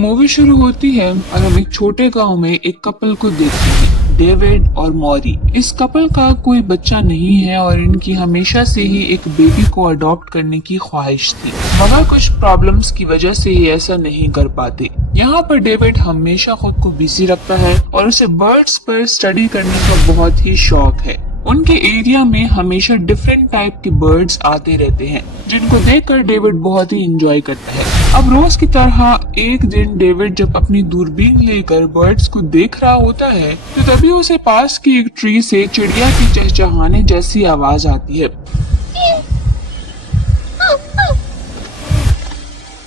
Movie शुरू होती है और हम एक छोटे गांव में एक कपल को देखते हैं, डेविड और मॉरी। इस कपल का कोई बच्चा नहीं है और इनकी हमेशा से ही एक बेबी को अडॉप्ट करने की ख्वाहिश थी, मगर कुछ प्रॉब्लम्स की वजह से ये ऐसा नहीं कर पाते। यहाँ पर डेविड हमेशा खुद को बिजी रखता है और उसे बर्ड्स पर स्टडी करने का बहुत ही शौक है। उनके एरिया में हमेशा डिफरेंट टाइप के बर्ड्स आते रहते हैं, जिनको देखकर डेविड बहुत ही एंजॉय करता है। अब रोज की तरह एक दिन डेविड जब अपनी दूरबीन लेकर बर्ड्स को देख रहा होता है तो तभी उसे पास की एक ट्री से चिड़िया की चहचहाने जैसी आवाज आती है,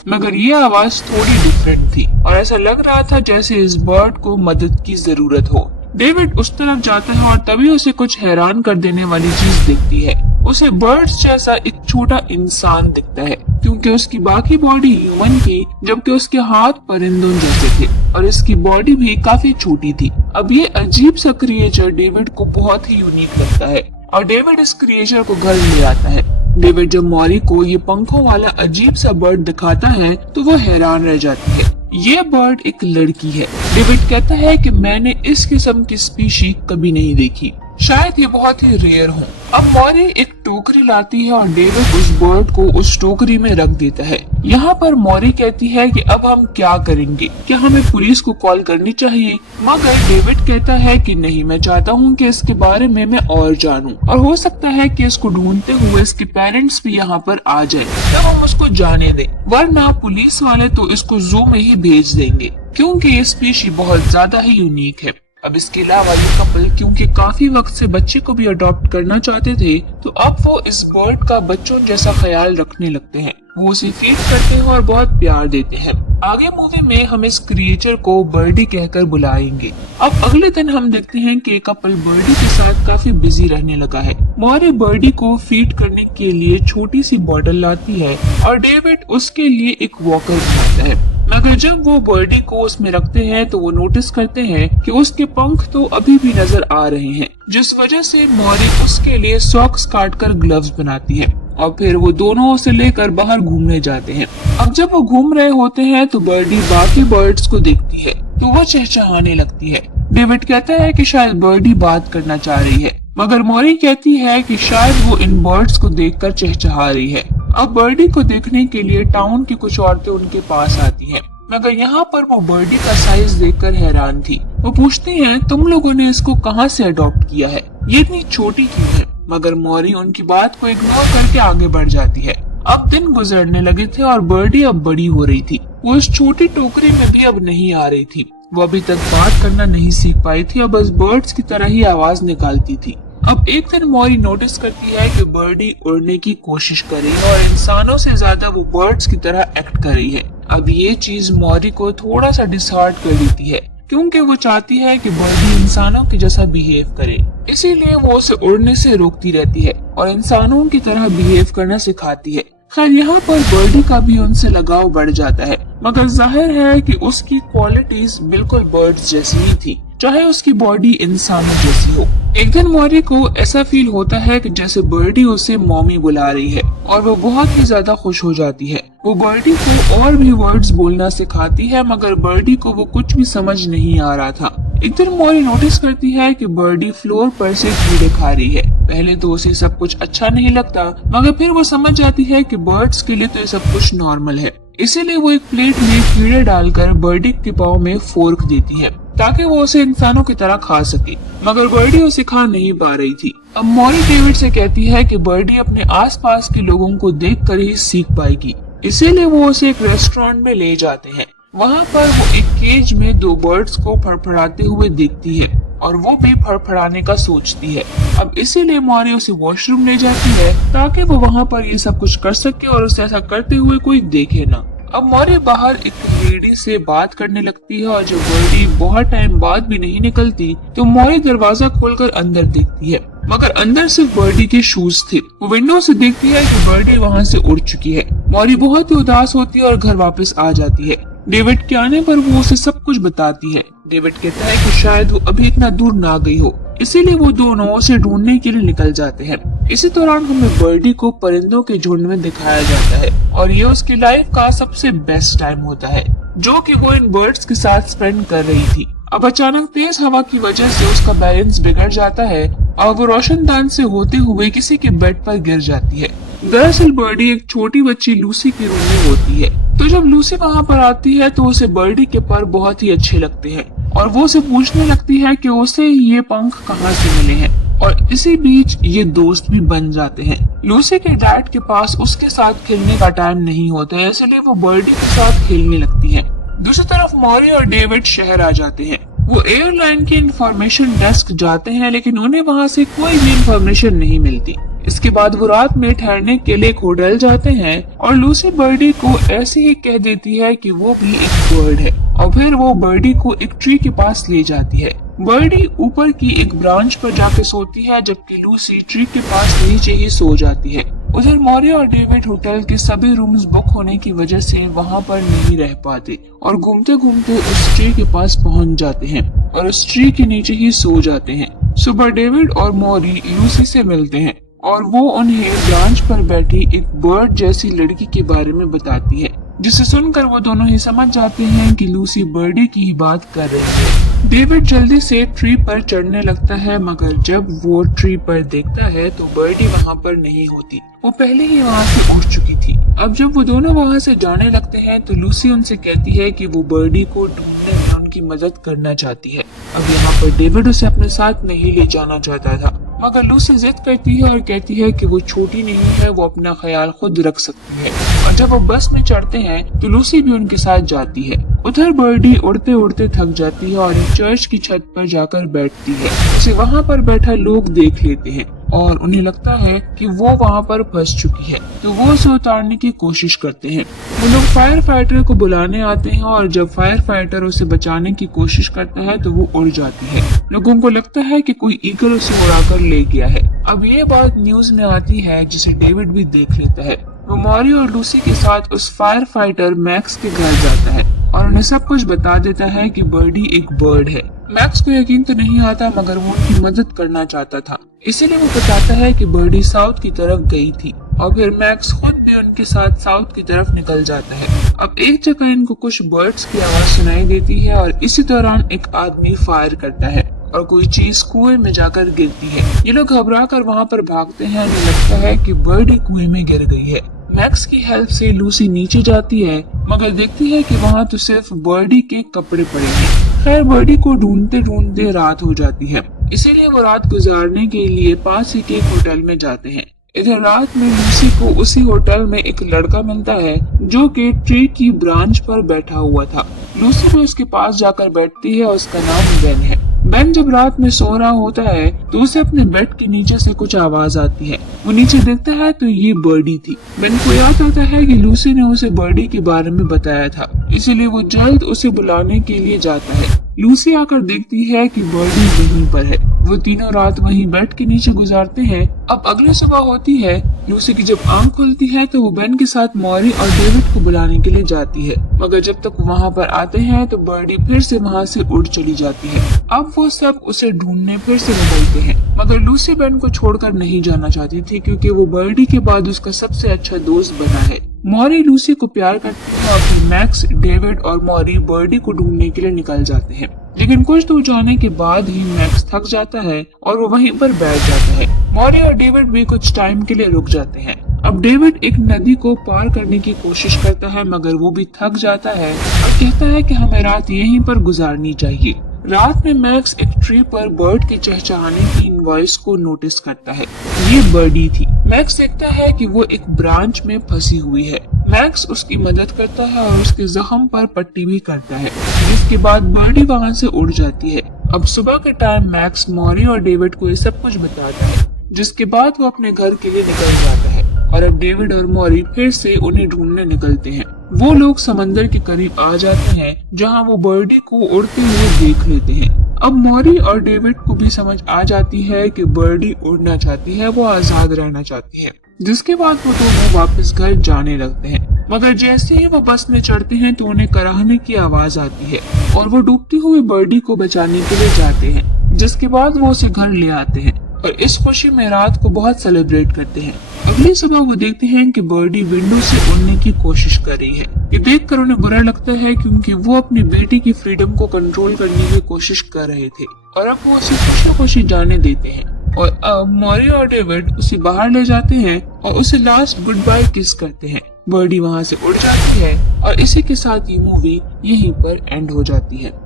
मगर ये आवाज थोड़ी डिफरेंट थी और ऐसा लग रहा था जैसे इस बर्ड को मदद की जरूरत हो। डेविड उस तरफ जाता है और तभी उसे कुछ हैरान कर देने वाली चीज दिखती है। उसे बर्ड्स जैसा एक छोटा इंसान दिखता है, क्योंकि उसकी बाकी बॉडी ह्यूमन की जबकि उसके हाथ परिंदों जैसे थे और इसकी बॉडी भी काफी छोटी थी। अब ये अजीब सा क्रिएचर डेविड को बहुत ही यूनिक लगता है और डेविड इस क्रिएचर को घर ले आता है। डेविड जब मॉरी को ये पंखों वाला अजीब सा बर्ड दिखाता है तो वो हैरान रह जाती है। ये बर्ड एक लड़की है। डेविड कहता है कि मैंने इस किस्म की स्पीशी कभी नहीं देखी, शायद ये बहुत ही रेयर हो। अब मॉरी एक टोकरी लाती है और डेविड उस बर्ड को उस टोकरी में रख देता है। यहाँ पर मॉरी कहती है कि अब हम क्या करेंगे, क्या हमें पुलिस को कॉल करनी चाहिए? मगर डेविड कहता है कि नहीं, मैं चाहता हूँ कि इसके बारे में मैं और जानूं और हो सकता है कि इसको ढूंढते हुए इसके पेरेंट्स भी यहाँ पर आ जाए, तब हम उसको जाने दें, वरना पुलिस वाले तो इसको जू में ही भेज देंगे, क्योंकि ये स्पीशी बहुत ज्यादा ही यूनिक है। अब इसके अलावा ये कपल क्योंकि काफी वक्त से बच्चे को भी अडॉप्ट करना चाहते थे, तो अब वो इस बर्ड का बच्चों जैसा ख्याल रखने लगते हैं। वो उसे फीड करते हैं और बहुत प्यार देते हैं। आगे मूवी में हम इस क्रिएचर को बर्डी कहकर बुलाएंगे। अब अगले दिन हम देखते हैं कि कपल बर्डी के साथ काफी बिजी रहने लगा है। मॉरी बर्डी को फीड करने के लिए छोटी सी बॉटल लाती है और डेविड उसके लिए एक वॉकर बनाता है, मगर जब वो बर्डी को उसमें रखते हैं तो वो नोटिस करते हैं कि उसके पंख तो अभी भी नजर आ रहे हैं, जिस वजह से मॉरी उसके लिए सॉक्स काटकर ग्लव्स बनाती है और फिर वो दोनों उसे लेकर बाहर घूमने जाते हैं। अब जब वो घूम रहे होते हैं तो बर्डी बाकी बर्ड्स को देखती है तो वो चहचहाने लगती है। डेविड कहता है कि शायद बर्डी बात करना चाह रही है, मगर मॉरी कहती है कि शायद वो इन बर्ड्स को देखकर चहचहा रही है। अब बर्डी को देखने के लिए टाउन की कुछ औरतें उनके पास आती हैं, मगर यहाँ पर वो बर्डी का साइज देखकर हैरान थी। वो पूछती हैं, तुम लोगों ने इसको कहाँ से अडॉप्ट किया है, ये इतनी छोटी क्यों है? मगर मॉरी उनकी बात को इग्नोर करके आगे बढ़ जाती है। अब दिन गुजरने लगे थे और बर्डी अब बड़ी हो रही थी। वो इस छोटी टोकरी में भी अब नहीं आ रही थी। वो अभी तक बात करना नहीं सीख पाई थी और बस बर्ड्स की तरह ही आवाज निकालती थी। अब एक दिन मॉरी नोटिस करती है कि बर्डी उड़ने की कोशिश कर रही है और इंसानों से ज्यादा वो बर्ड्स की तरह एक्ट कर रही है। अब ये चीज मॉरी को थोड़ा सा डिसहार्ट कर देती है, क्योंकि वो चाहती है कि बर्डी इंसानों के जैसा बिहेव करे, इसीलिए वो उसे उड़ने से रोकती रहती है और इंसानों की तरह बिहेव करना सिखाती है। खैर यहाँ पर बर्डी का भी उनसे लगाव बढ़ जाता है, मगर जाहिर है कि उसकी क्वालिटीज बिल्कुल बर्ड्स जैसी ही थी, चाहे उसकी बॉडी इंसानों जैसी हो। एक दिन मॉरी को ऐसा फील होता है कि जैसे बर्डी उसे मॉमी बुला रही है और वो बहुत ही ज्यादा खुश हो जाती है। वो बर्डी को और भी वर्ड्स बोलना सिखाती है, मगर बर्डी को वो कुछ भी समझ नहीं आ रहा था। एक दिन मॉरी नोटिस करती है कि बर्डी फ्लोर पर से कीड़े खा रही है। पहले तो उसे सब कुछ अच्छा नहीं लगता, मगर फिर वो समझ जाती है कि बर्ड्स के लिए तो ये सब कुछ नॉर्मल है। इसीलिए वो एक प्लेट में कीड़े डालकर बर्डी के पाँव में फोर्क देती है ताकि वो उसे इंसानों की तरह खा सके, मगर बर्डी उसे खा नहीं पा रही थी। अब मॉरी डेविड से कहती है कि बर्डी अपने आसपास के लोगों को देखकर ही सीख पाएगी, इसीलिए वो उसे एक रेस्टोरेंट में ले जाते हैं। वहाँ पर वो एक केज में दो बर्ड्स को फड़फड़ाते हुए देखती है और वो भी फड़फड़ाने का सोचती है। अब इसीलिए मॉरी उसे वॉशरूम ले जाती है ताकि वो वहाँ पर ये सब कुछ कर सके और उसे ऐसा करते हुए कोई देखे ना। अब मॉरी बाहर एक लेडी से बात करने लगती है और जब बर्डी बहुत टाइम बाद भी नहीं निकलती तो मॉरी दरवाजा खोलकर अंदर देखती है, मगर अंदर सिर्फ बर्डी के शूज थे। वो विंडो से देखती है कि बर्डी वहाँ से उड़ चुकी है। मॉरी बहुत ही उदास होती है और घर वापस आ जाती है। डेविड के आने पर वो उसे सब कुछ बताती है। डेविड कहता है कि शायद वो अभी इतना दूर ना गई हो, इसीलिए वो दोनों उसे ढूंढने के लिए निकल जाते हैं। इसी दौरान हमें बर्डी को परिंदों के झुंड में दिखाया जाता है और ये उसकी लाइफ का सबसे बेस्ट टाइम होता है जो कि वो इन बर्ड्स के साथ स्पेंड कर रही थी। अब अचानक तेज हवा की वजह से उसका बैलेंस बिगड़ जाता है और वो रोशनदान से होते हुए किसी के बेड पर गिर जाती है। दरअसल बर्डी एक छोटी बच्ची लूसी के रूम में होती है। तो जब लूसी वहाँ पर आती है तो उसे बर्डी के पर बहुत ही अच्छे लगते हैं और वो उसे पूछने लगती है कि उसे ये पंख कहाँ से मिले हैं, और इसी बीच ये दोस्त भी बन जाते हैं। लूसी के डैड के पास उसके साथ खेलने का टाइम नहीं होता है, इसलिए वो बर्डी के साथ खेलने लगती है। दूसरी तरफ मॉरी और डेविड शहर आ जाते हैं। वो एयरलाइन के इंफॉर्मेशन डेस्क जाते हैं लेकिन उन्हें वहाँ से कोई भी इंफॉर्मेशन नहीं मिलती। इसके बाद वो रात में ठहरने के लिए एक होटल जाते हैं और लूसी बर्डी को ऐसे ही कह देती है कि वो भी एक बर्ड है, और फिर वो बर्डी को एक ट्री के पास ले जाती है। बर्डी ऊपर की एक ब्रांच पर जाके सोती है जबकि लूसी ट्री के पास नीचे ही सो जाती है। उधर मॉरी और डेविड होटल के सभी रूम्स बुक होने की वजह से वहाँ पर नहीं रह पाते और घूमते घूमते उस ट्री के पास पहुँच जाते हैं और उस ट्री के नीचे ही सो जाते हैं। सुबह डेविड और मॉरी लूसी से मिलते हैं और वो उन्हें ब्रांच पर बैठी एक बर्ड जैसी लड़की के बारे में बताती है, जिसे सुनकर वो दोनों ही समझ जाते हैं कि लूसी बर्डी की ही बात कर रही है। डेविड जल्दी से ट्री पर चढ़ने लगता है मगर जब वो ट्री पर देखता है तो बर्डी वहाँ पर नहीं होती, वो पहले ही वहाँ से उड़ चुकी थी। अब जब वो दोनों वहाँ से जाने लगते हैं तो लूसी उनसे कहती है कि वो बर्डी को ढूंढने में उनकी मदद करना चाहती है। अब यहाँ पर डेविड उसे अपने साथ नहीं ले जाना चाहता था मगर लूसी जिद करती है और कहती है कि वो छोटी नहीं है, वो अपना ख्याल खुद रख सकती है। और जब वो बस में चढ़ते हैं तो लूसी भी उनके साथ जाती है। उधर बर्डी उड़ते उड़ते थक जाती है और एक चर्च की छत पर जाकर बैठती है। उसे वहाँ पर बैठा लोग देख लेते हैं और उन्हें लगता है कि वो वहाँ पर फंस चुकी है, तो वो उसे उतारने की कोशिश करते हैं। वो लोग फायर फाइटर को बुलाने आते हैं और जब फायर फाइटर उसे बचाने की कोशिश करता है तो वो उड़ जाती है। लोगों को लगता है कि कोई ईगल उसे उड़ाकर ले गया है। अब ये बात न्यूज में आती है जिसे डेविड भी देख लेता है। वो मॉरी और लूसी के साथ उस फायर फाइटर मैक्स के घर जाता है और उन्हें सब कुछ बता देता है कि बर्डी एक बर्ड है। मैक्स को यकीन तो नहीं आता मगर वो उनकी मदद करना चाहता था, इसीलिए वो बताता है कि बर्डी साउथ की तरफ गई थी और फिर मैक्स खुद भी उनके साथ साउथ की तरफ निकल जाता है। अब एक जगह इनको कुछ बर्ड्स की आवाज सुनाई देती है और इसी दौरान एक आदमी फायर करता है और कोई चीज कुएं में जाकर गिरती है। ये लोग घबरा कर वहाँ पर भागते हैं। उन्हें लगता है कि बर्डी कुएं में गिर गई है। मैक्स की हेल्प से लूसी नीचे जाती है मगर देखती है कि वहाँ तो सिर्फ बर्डी के कपड़े पड़े हैं। खैर बर्डी को ढूंढते ढूंढते रात हो जाती है, इसीलिए वो रात गुजारने के लिए पास ही के एक होटल में जाते हैं। इधर रात में लूसी को उसी होटल में एक लड़का मिलता है जो कि ट्री की ब्रांच पर बैठा हुआ था। लूसी भी उसके पास जाकर बैठती है। उसका नाम बेन है। बेन जब रात में सो रहा होता है तो उसे अपने बेड के नीचे से कुछ आवाज आती है। वो नीचे देखता है तो ये बर्डी थी। बेन को याद आता है कि लूसी ने उसे बर्डी के बारे में बताया था, इसीलिए वो जल्द उसे बुलाने के लिए जाता है। लूसी आकर देखती है कि बर्डी वहीं पर है। वो तीनों रात वहीं बेड के नीचे गुजारते हैं। अब अगली सुबह होती है। लूसी की जब आंख खुलती है तो वो बेन के साथ मॉरी और डेविड को बुलाने के लिए जाती है, मगर जब तक वहाँ पर आते हैं तो बर्डी फिर से वहाँ से उड़ चली जाती है। अब वो सब उसे ढूंढने फिर से निकलते हैं, मगर लूसी बेन को छोड़कर नहीं जाना चाहती थी क्योंकि वो बर्डी के बाद उसका सबसे अच्छा दोस्त बना है। मॉरी लूसी को प्यार करती है और फिर मैक्स, डेविड और मॉरी बर्डी को ढूंढने के लिए निकल जाते हैं। लेकिन कुछ दूर जाने के बाद ही मैक्स थक जाता है और वो वहीं पर बैठ जाता है। मॉरी और डेविड भी कुछ टाइम के लिए रुक जाते हैं। अब डेविड एक नदी को पार करने की कोशिश करता है मगर वो भी थक जाता है और कहता है कि हमें रात यहीं पर गुजारनी चाहिए। रात में मैक्स एक ट्री पर बर्ड के चहचहाने की वॉइस को नोटिस करता है। ये बर्डी थी। मैक्स देखता है कि वो एक ब्रांच में फंसी हुई है। मैक्स उसकी मदद करता है और उसके जख्म पर पट्टी भी करता है, जिसके बाद बर्डी वहाँ से उड़ जाती है। अब सुबह के टाइम मैक्स मॉरी और डेविड को ये सब कुछ बताता है, जिसके बाद वो अपने घर के लिए निकल जाता है और अब डेविड और मॉरी फिर से उन्हें ढूंढने निकलते हैं। वो लोग समंदर के करीब आ जाते हैं जहाँ वो बर्डी को उड़ते हुए देख लेते हैं। अब मॉरी और डेविड को भी समझ आ जाती है कि बर्डी उड़ना चाहती है, वो आजाद रहना चाहती है, जिसके बाद वो दोनों वापस घर जाने लगते हैं। मगर जैसे ही वो बस में चढ़ते हैं तो उन्हें कराहने की आवाज आती है और वो डूबती हुई बर्डी को बचाने के लिए जाते हैं, जिसके बाद वो उसे घर ले आते हैं। और इस खुशी में रात को बहुत सेलिब्रेट करते हैं। अगली सुबह वो देखते हैं कि बर्डी विंडो से उड़ने की कोशिश कर रही है। ये देखकर उन्हें बुरा लगता है क्योंकि वो अपनी बेटी की फ्रीडम को कंट्रोल करने की कोशिश कर रहे थे और अब वो उसे खुशी खुशी जाने देते हैं। और अब मॉरी और डेविड उसे बाहर ले जाते हैं और उसे लास्ट गुड बाय किस करते हैं। बर्डी वहाँ से उड़ जाती है और इसी के साथ ये मूवी यहीं पर एंड हो जाती है।